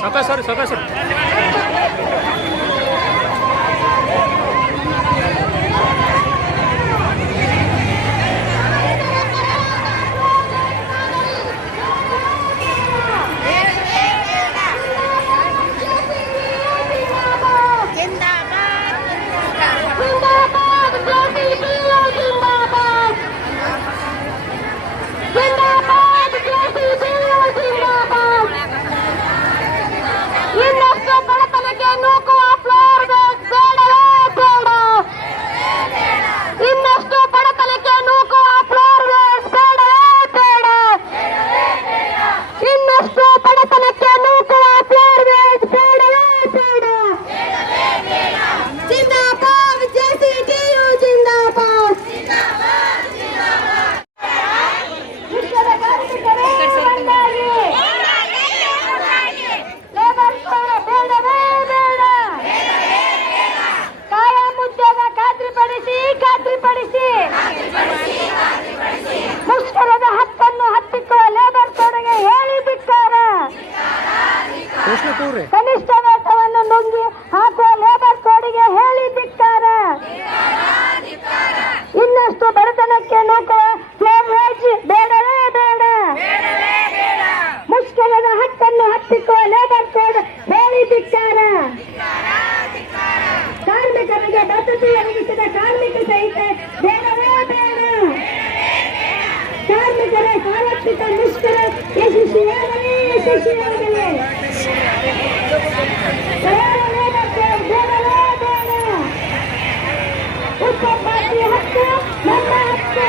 ಸಾಕಾಸರಿ ಮುಷ್ಕರದ ಹಕ್ಕನ್ನು ಹತ್ತಿಕ್ಕುವ ಲೇಬರ್ ಕೋಡ್ಗೆ ಹೇಳಿ ಧಿಕ್ಕಾರ. ಕನಿಷ್ಠ ವೇತನವನ್ನು ನುಂಗಿ ಹಾಕುವ ಲೇಬರ್ ಕೋಡ್ಗೆ ಹೇಳಿ ಧಿಕ್ಕಾರ. ಇನ್ನಷ್ಟು ಬಡತನಕ್ಕೆ ನೂಕುವ ಫ್ಲೇರ್ ವೇಜ್ ಬೇಡವೇ ಬೇಡ. ಮುಷ್ಕರದ ಹಕ್ಕನ್ನು ಹತ್ತಿಕ್ಕುವ ಲೇಬರ್ ಕೋಡ್ ಹೇಳಿ ಧಿಕ್ಕಾರ. ಕಾರ್ಮಿಕರಿಗೆ ಭದ್ರತೆ ಒದಗಿಸಿದ ಕಾರ್ಮಿಕ ಸಂಹಿತೆ ಬೇಡವೇ ಬೇಡ. ಕಾರ್ಮಿಕರ ಸಾರ್ವತ್ರಿಕ ಮುಷ್ಕರ ಯಶಸ್ವಿಯಾಗಲಿ. ಬೇಡವೇ ಬೇಡ. ಉತ್ತರ ಭಾರತೀಯ ಹಕ್ಕು ನಮ್ಮ ಹಕ್ಕು.